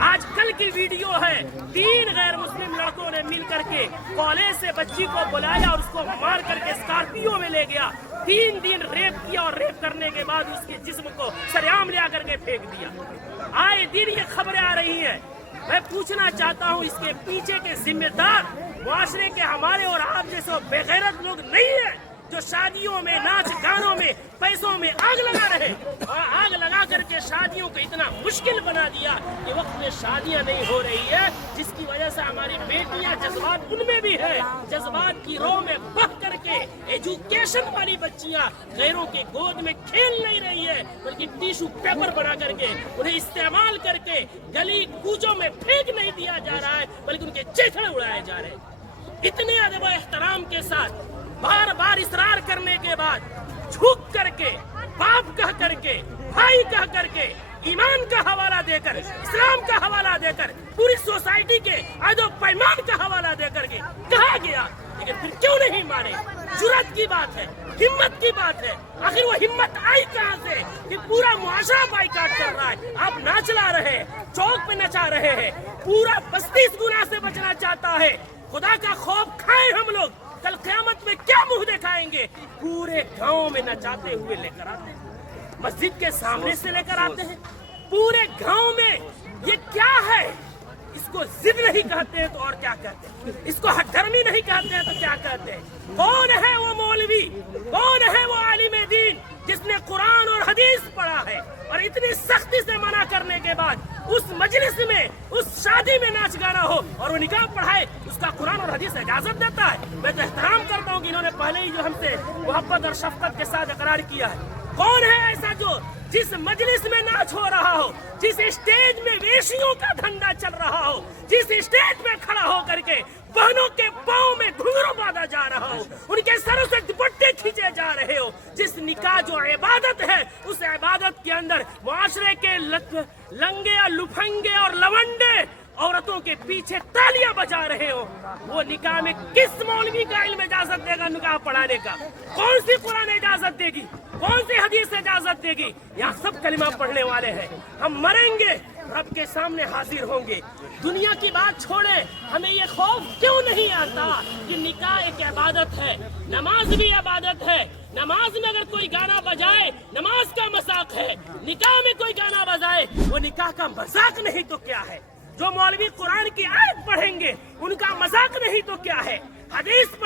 آج کل کی ویڈیو ہے، 3 غیر مسلم لڑکوں نے مل کر کے کالج سے بچی کو بلایا اور اس کو مار کر کے اسکارپیو میں لے گیا، 3 دن ریپ کیا اور ریپ کرنے کے بعد اس کے جسم کو سریعام لے کر کے پھینک دیا۔ آئے دن یہ خبریں آ رہی ہیں۔ میں پوچھنا چاہتا ہوں اس کے پیچھے کے ذمہ دار معاشرے کے ہمارے اور آپ جیسے بے غیرت لوگ نہیں ہیں جو شادیوں میں ناچ گانوں میں پیسوں میں آگ لگا رہے اور آگ لگا کر کے شادیوں کو اتنا مشکل بنا دیا کہ وقت میں شادیاں نہیں ہو رہی ہے، جس کی وجہ سے ہماری بیٹیاں جذبات ان میں بھی ہے، جذبات کی رو میں بہ کر کے ایجوکیشن والی بچیاں غیروں کے گود میں کھیل نہیں رہی ہے بلکہ ٹیشو پیپر بنا کر کے انہیں استعمال کر کے گلی کوچوں میں پھینک نہیں دیا جا رہا ہے بلکہ ان کے چیتھڑے اڑائے جا رہے ہیں۔ اتنے ادب و احترام کے ساتھ بار بار اصرار کرنے کے بعد جھک کر کے باپ کہہ کر کے بھائی کہہ کر کے ایمان کا حوالہ دے کر اسلام کا حوالہ دے کر پوری سوسائٹی کے عہد و پیمان کا حوالہ دے کر کے کہا گیا، لیکن پھر کیوں نہیں مانے؟ جرأت کی بات ہے، ہمت کی بات ہے۔ آخر وہ ہمت آئی کہاں سے کہ پورا معاشرہ بائیکاٹ کر رہا ہے، آپ ناچ لا رہے ہیں، چوک پہ نچا رہے ہیں، پورا بستی اس گناہ سے بچنا چاہتا ہے۔ خدا کا خوف کھائیں ہم لوگ، کل قیامت میں کیا منہ دکھائیں گے؟ پورے گاؤں میں نچاتے ہوئے لے کر آتے ہیں، مسجد کے سامنے سے لے کر آتے ہیں، پورے گاؤں میں۔ یہ کیا ہے؟ اس کو ضد نہیں کہتے ہیں تو اور کیا کہتے ہیں؟ اس کو ہٹ دھرمی نہیں کہتے ہیں تو کیا کہتے ہیں؟ کون ہے وہ مولوی، کون ہے وہ عالم دین جس نے قرآن اور حدیث پڑھا ہے اور اتنی سختی سے منع کرنے کے بعد اس مجلس میں اس شادی میں ناچ گانا ہو اور وہ نکاح پڑھائے، اس کا قرآن اور حدیث اجازت دیتا ہے؟ میں تو احترام کرتا ہوں کہ انہوں نے پہلے ہی جو ہم سے محبت اور شفقت کے ساتھ اقرار کیا ہے۔ کون ہے ایسا جو جس مجلس میں ناچ ہو رہا ہو، جس اسٹیج میں ویشیوں کا دھندا چل رہا ہو، جس اسٹیج میں کھڑا ہو کر کے بہنوں کے پاؤں میں گھنگرو باندھا جا رہا ہو، ان کے سروں سے دوپٹے کھینچے جا رہے ہو، جس نکاح جو عبادت ہے اس عبادت کے اندر معاشرے کے لنگے اور لفنگے اور لونڈے عورتوں کے پیچھے تالیاں بجا رہے ہو، وہ نکاح میں کس مولوی کا علم اجازت دے گا نکاح پڑھانے کا؟ کون سی قرآن اجازت دے گی؟ کون سی حدیث اجازت دے گی؟ یہاں سب کلمہ پڑھنے والے ہیں، ہم مریں گے رب کے سامنے حاضر ہوں گے۔ دنیا کی بات چھوڑے، ہمیں یہ خوف کیوں نہیں آتا کہ نکاح ایک عبادت ہے، نماز بھی عبادت ہے، نماز میں اگر کوئی گانا بجائے نماز کا مذاق ہے، نکاح میں کوئی گانا بجائے وہ نکاح کا مذاق نہیں تو کیا ہے؟ جو مولوی قرآن کی آیت پڑھیں گے ان کا مذاق نہیں تو کیا ہے؟ حدیث